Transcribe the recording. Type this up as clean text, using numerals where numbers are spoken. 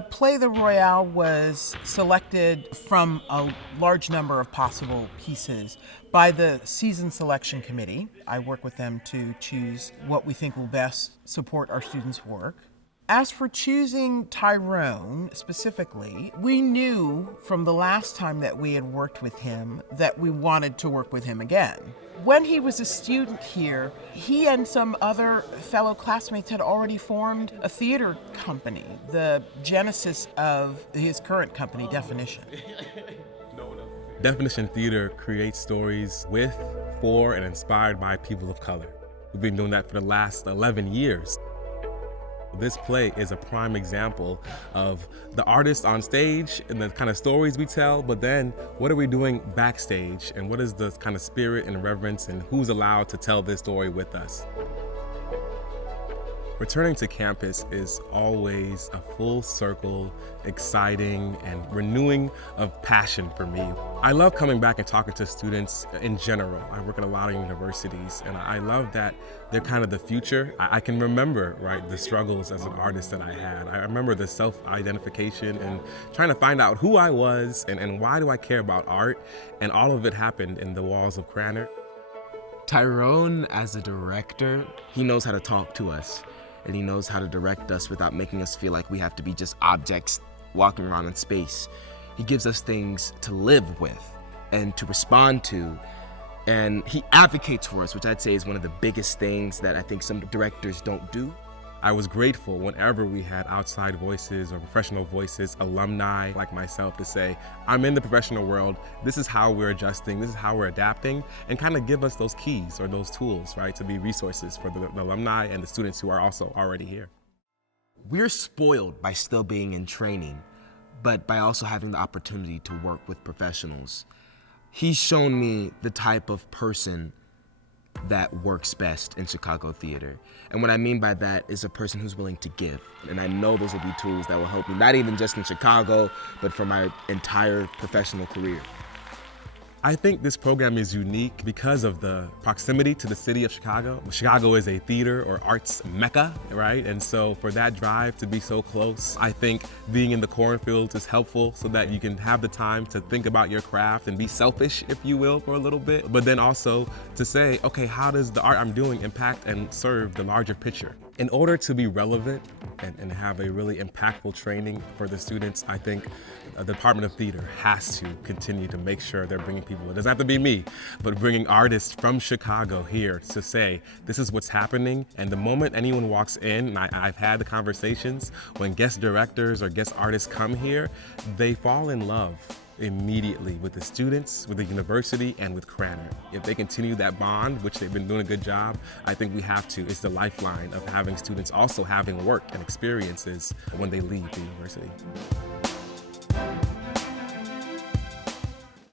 The play, The Royale, was selected from a large number of possible pieces by the season selection committee. I work with them to choose what we think will best support our students' work. As for choosing Tyrone specifically, we knew from the last time that we had worked with him that we wanted to work with him again. When he was a student here, he and some other fellow classmates had already formed a theater company, the genesis of his current company, Definition. Definition Theater creates stories with, for, and inspired by people of color. We've been doing that for the last 11 years. This play is a prime example of the artist on stage and the kind of stories we tell, but then what are we doing backstage, and what is the kind of spirit and reverence, and who's allowed to tell this story with us? Returning to campus is always a full circle, exciting, and renewing of passion for me. I love coming back and talking to students in general. I work at a lot of universities, and I love that they're kind of the future. I can remember, right, the struggles as an artist that I had. I remember the self-identification and trying to find out who I was and why do I care about art, and all of it happened in the walls of Cranard. Tyrone, as a director, he knows how to talk to us. And he knows how to direct us without making us feel like we have to be just objects walking around in space. He gives us things to live with and to respond to. And he advocates for us, which I'd say is one of the biggest things that I think some directors don't do. I was grateful whenever we had outside voices or professional voices, alumni like myself, to say, I'm in the professional world, this is how we're adjusting, this is how we're adapting, and kind of give us those keys or those tools, right, to be resources for the alumni and the students who are also already here. We're spoiled by still being in training, but by also having the opportunity to work with professionals. He's shown me the type of person that works best in Chicago theater. And what I mean by that is a person who's willing to give. And I know those will be tools that will help me, not even just in Chicago, but for my entire professional career. I think this program is unique because of the proximity to the city of Chicago. Chicago is a theater or arts mecca, right? And so for that drive to be so close, I think being in the cornfields is helpful so that you can have the time to think about your craft and be selfish, if you will, for a little bit. But then also to say, okay, how does the art I'm doing impact and serve the larger picture? In order to be relevant and have a really impactful training for the students, I think the Department of Theater has to continue to make sure they're bringing people, it doesn't have to be me, but bringing artists from Chicago here to say, this is what's happening. And the moment anyone walks in, and I've had the conversations, when guest directors or guest artists come here, they fall in love immediately with the students, with the university, and with Cranard. If they continue that bond, which they've been doing a good job, I think we have to. It's the lifeline of having students also having work and experiences when they leave the university.